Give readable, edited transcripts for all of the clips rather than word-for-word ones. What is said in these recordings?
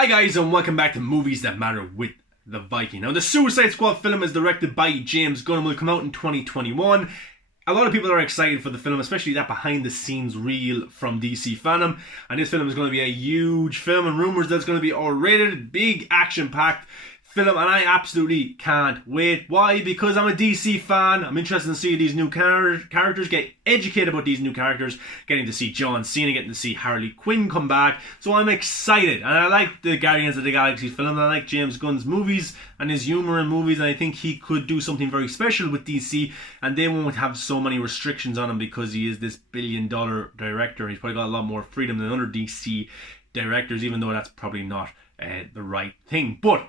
Hi guys, and welcome back to Movies That Matter with the Viking. Now, the Suicide Squad film is directed by James Gunn and will come out in 2021. A lot of people are excited for the film, especially that behind the scenes reel from DC fandom. And this film is going to be a huge film, and rumours that it's going to be R-rated, big action-packed film, and I absolutely can't wait. Why? Because I'm a DC fan. I'm interested in seeing these new characters, get educated about these new characters, getting to see John Cena, getting to see Harley Quinn come back. So I'm excited, and I like the Guardians of the Galaxy film. I like James Gunn's movies and his humour in movies, and I think he could do something very special with DC, and they won't have so many restrictions on him because he is this billion-dollar director. He's probably got a lot more freedom than other DC directors, even though that's probably not the right thing. But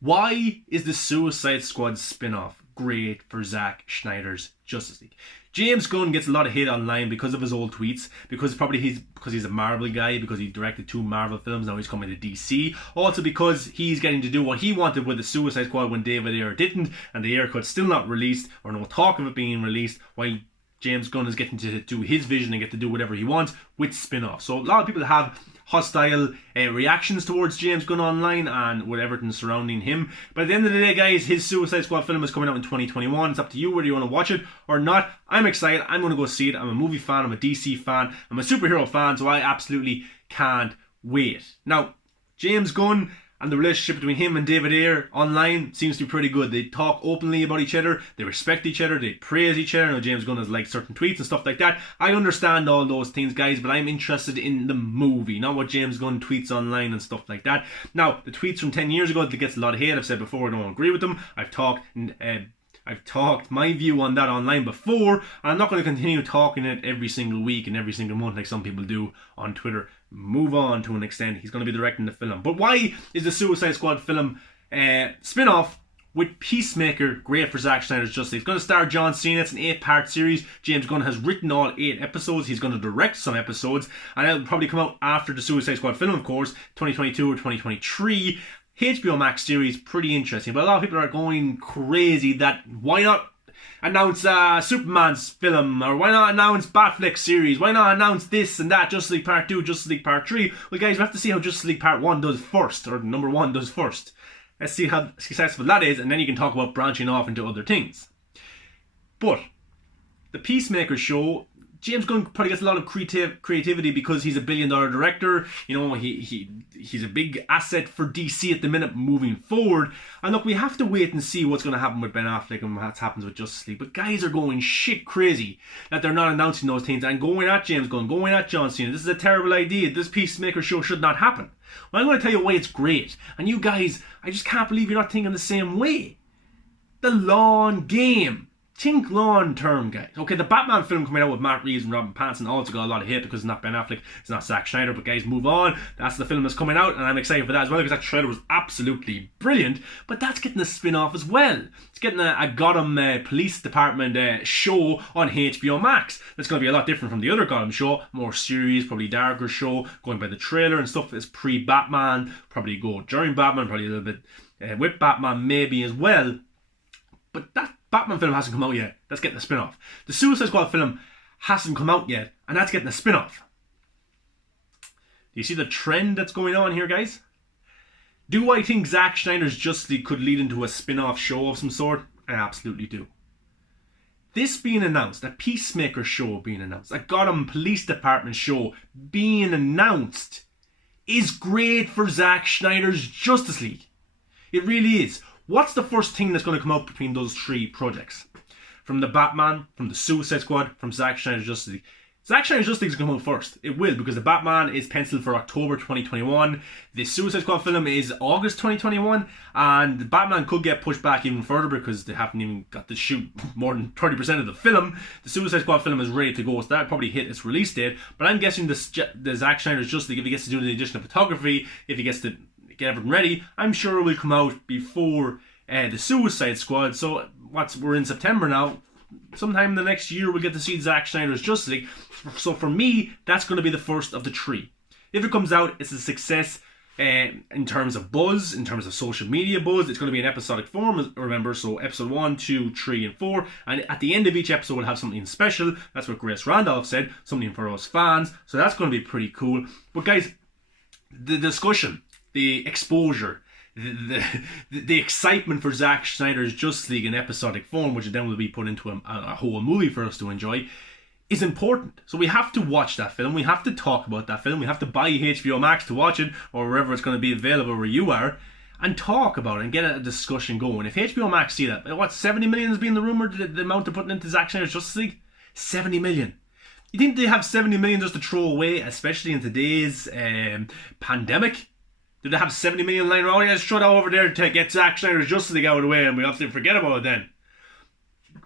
why is the Suicide Squad spin-off great for Zack Snyder's Justice League? James Gunn gets a lot of hate online because of his old tweets, because he's a Marvel guy, because he directed 2 Marvel films, now he's coming to DC. Also because he's getting to do what he wanted with the Suicide Squad when David Ayer didn't, and the Ayer Cut's still not released, or no talk of it being released, while James Gunn is getting to do his vision and get to do whatever he wants with spin-offs. So a lot of people have hostile reactions towards James Gunn online and with everything surrounding him. But at the end of the day, guys, his Suicide Squad film is coming out in 2021. It's up to you whether you want to watch it or not. I'm excited. I'm going to go see it. I'm a movie fan. I'm a DC fan. I'm a superhero fan, so I absolutely can't wait. Now, James Gunn and the relationship between him and David Ayer online seems to be pretty good. They talk openly about each other, they respect each other, they praise each other. Now, James Gunn has liked certain tweets and stuff like that. I understand all those things, guys, but I'm interested in the movie, not what James Gunn tweets online and stuff like that. Now, the tweets from 10 years ago that gets a lot of hate, I've said before I don't agree with them. I've talked my view on that online before, and I'm not going to continue talking it every single week and every single month like some people do on Twitter. Move on to an extent. He's going to be directing the film. But why is the Suicide Squad film spin-off with Peacemaker great for Zack Snyder's Justice League? It's going to star John Cena. It's an 8-part series. James Gunn has written all 8 episodes. He's going to direct some episodes, and it'll probably come out after the Suicide Squad film, of course, 2022 or 2023. HBO Max series, pretty interesting, but a lot of people are going crazy that why not announce Superman's film, or why not announce Batfleck series, why not announce this and that, Justice League Part 2, Justice League Part 3. Well guys, we have to see how Justice League Part 1 does first, or number 1 does first. Let's see how successful that is, and then you can talk about branching off into other things. But the Peacemaker show, James Gunn probably gets a lot of creativity because he's a billion-dollar director. You know, he's a big asset for DC at the minute moving forward. And look, we have to wait and see what's going to happen with Ben Affleck and what happens with Justice League. But guys are going shit crazy that they're not announcing those things and going at James Gunn, going at John Cena. This is a terrible idea. This Peacemaker show should not happen. Well, I'm going to tell you why it's great. And you guys, I just can't believe you're not thinking the same way. The long game. Think long term, guys. Okay, the Batman film coming out with Matt Reeves and Robin Pattinson also got a lot of hate because it's not Ben Affleck, it's not Zack Snyder, but guys, move on. That's the film that's coming out, and I'm excited for that as well because that trailer was absolutely brilliant. But that's getting a spin-off as well. It's getting a Gotham Police Department show on HBO Max. That's going to be a lot different from the other Gotham show, more serious, probably darker show, going by the trailer and stuff. It's pre-Batman, probably go during Batman, probably a little bit with Batman maybe as well. But that Batman film hasn't come out yet. That's getting a spin-off. The Suicide Squad film hasn't come out yet, and that's getting a spin-off. Do you see the trend that's going on here, guys? Do I think Zack Snyder's Justice League could lead into a spin-off show of some sort? I absolutely do. This being announced, a Peacemaker show being announced, a Gotham Police Department show being announced is great for Zack Snyder's Justice League. It really is. What's the first thing that's going to come out between those 3 projects? From the Batman, from the Suicide Squad, from Zack Snyder's Justice League. Zack Snyder's Justice League is going to come out first. It will, because the Batman is penciled for October 2021. The Suicide Squad film is August 2021. And the Batman could get pushed back even further because they haven't even got to shoot more than 30% of the film. The Suicide Squad film is ready to go, so that'll probably hit its release date. But I'm guessing the Zack Snyder's Justice League, if he gets to do the additional photography, if he gets to get everything ready, I'm sure it will come out before the Suicide Squad. So we're in September now. Sometime in the next year we'll get to see Zack Snyder's Justice League. So for me, that's going to be the first of the 3. If it comes out, it's a success in terms of buzz, in terms of social media buzz. It's going to be in episodic form, remember, so episode 1, 2, 3 and 4, and at the end of each episode we'll have something special. That's what Grace Randolph said, something for us fans, so that's going to be pretty cool. But guys, the discussion the exposure, the excitement for Zack Snyder's Justice League in episodic form, which then will be put into a whole movie for us to enjoy, is important. So we have to watch that film, we have to talk about that film, we have to buy HBO Max to watch it, or wherever it's going to be available where you are, and talk about it and get a discussion going. If HBO Max see that, what, 70 million has been the rumour, the amount they're putting into Zack Snyder's Justice League? 70 million. You think they have 70 million just to throw away, especially in today's pandemic? Do they have 70 million lying around? Oh, yeah, let's throw that over there to get Zack Snyder's Justice League out of the way and we'll have to forget about it then.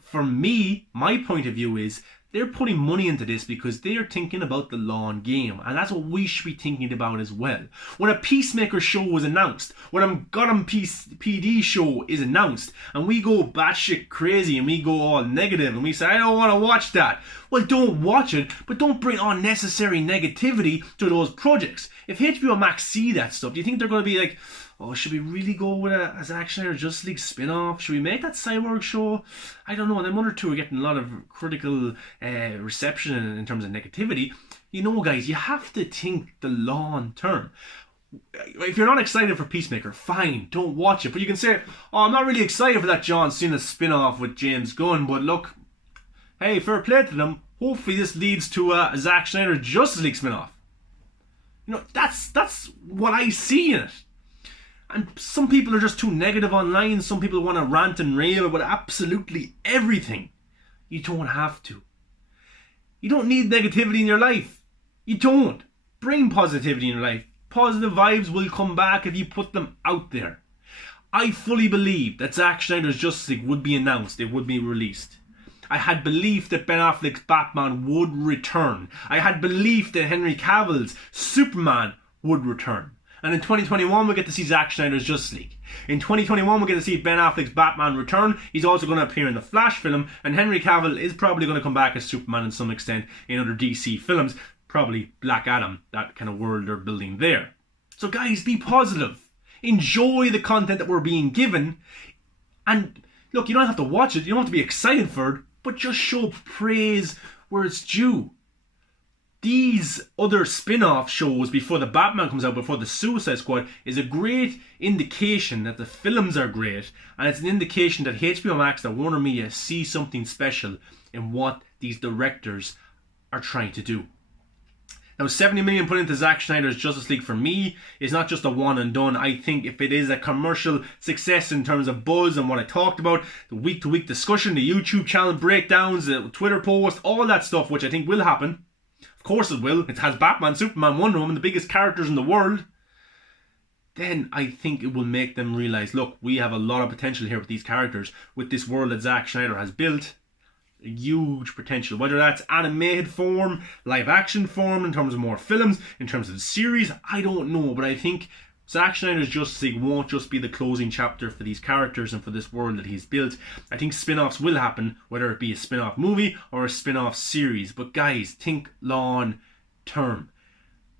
For me, my point of view is they're putting money into this because they're thinking about the long game, and that's what we should be thinking about as well. When a Peacemaker show was announced, when a Gotham PD show is announced, and we go batshit crazy and we go all negative and we say, I don't want to watch that. Well, don't watch it, but don't bring unnecessary negativity to those projects. If HBO Max see that stuff, do you think they're going to be like, oh, should we really go with a Zack Snyder Justice League spin-off? Should we make that Cyborg show? I don't know. And then one or two are getting a lot of critical reception in terms of negativity. You know, guys, you have to think the long term. If you're not excited for Peacemaker, fine, don't watch it. But you can say, oh, I'm not really excited for that John Cena spin-off with James Gunn, but look, hey, fair play to them. Hopefully this leads to a Zack Snyder Justice League spin-off. You know, that's what I see in it. And some people are just too negative online. Some people want to rant and rave about absolutely everything. You don't have to. You don't need negativity in your life. You don't. Bring positivity in your life. Positive vibes will come back if you put them out there. I fully believe that Zack Snyder's Justice League would be announced. It would be released. I had belief that Ben Affleck's Batman would return. I had belief that Henry Cavill's Superman would return. And in 2021, we'll get to see Zack Snyder's Justice League. In 2021, we'll get to see Ben Affleck's Batman return. He's also going to appear in the Flash film. And Henry Cavill is probably going to come back as Superman in some extent in other DC films. Probably Black Adam, that kind of world they're building there. So guys, be positive. Enjoy the content that we're being given. And look, you don't have to watch it. You don't have to be excited for it. But just show praise where it's due. These other spin-off shows before the Batman comes out, before the Suicide Squad, is a great indication that the films are great, and it's an indication that HBO Max, that Warner Media, see something special in what these directors are trying to do. Now, 70 million put into Zack Snyder's Justice League for me is not just a one and done. I think if it is a commercial success in terms of buzz and what I talked about, the week-to-week discussion, the YouTube channel breakdowns, the Twitter post, all that stuff, which I think will happen. Of course it will. It has Batman, Superman, Wonder Woman, the biggest characters in the world. Then I think it will make them realise, look, we have a lot of potential here with these characters, with this world that Zack Snyder has built. A huge potential, whether that's animated form, live action form, in terms of more films, in terms of the series, I don't know. But I think Zack Snyder's Justice League won't just be the closing chapter for these characters and for this world that he's built. I think spin-offs will happen, whether it be a spin-off movie or a spin-off series. But guys, think long term.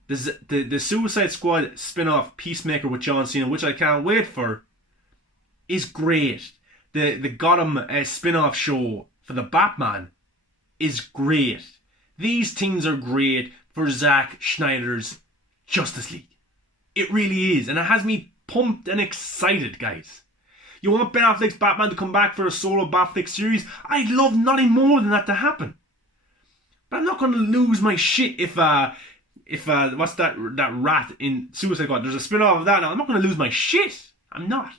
The Suicide Squad spin-off Peacemaker with John Cena, which I can't wait for, is great. The Gotham spin-off show for the Batman is great. These things are great for Zack Snyder's Justice League. It really is. And it has me pumped and excited, guys. You want Ben Affleck's Batman to come back for a solo Batfleck series? I'd love nothing more than that to happen. But I'm not going to lose my shit if what's that rat in Suicide Squad? There's a spin-off of that now. I'm not going to lose my shit. I'm not.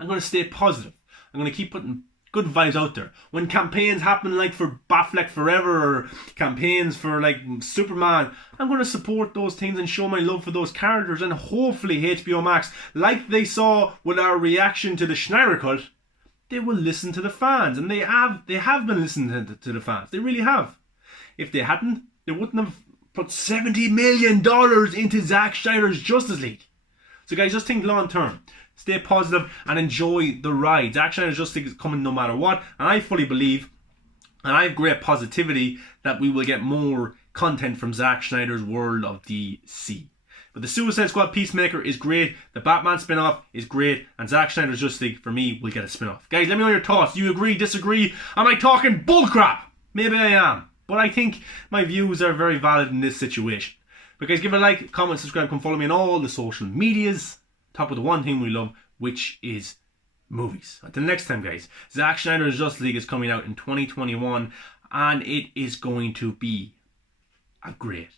I'm going to stay positive. I'm going to keep putting good vibes out there. When campaigns happen like for Batfleck Forever or campaigns for like Superman, I'm going to support those things and show my love for those characters, and hopefully HBO Max, like they saw with our reaction to the Schneider Cut, they will listen to the fans, and they have been listening to the fans. They really have. If they hadn't, they wouldn't have put $70 million into Zack Snyder's Justice League. So guys, just think long term. Stay positive and enjoy the ride. Zack Snyder's Justice League is coming no matter what. And I fully believe, and I have great positivity, that we will get more content from Zack Snyder's world of DC. But the Suicide Squad Peacemaker is great. The Batman spin-off is great. And Zack Snyder's Justice League, for me, will get a spin-off. Guys, let me know your thoughts. Do you agree, disagree? Am I talking bullcrap? Maybe I am. But I think my views are very valid in this situation. But guys, give it a like, comment, subscribe, come follow me on all the social medias. Talk about the one thing we love, which is movies. Until next time, guys, Zack Snyder's Justice League is coming out in 2021, and it is going to be a great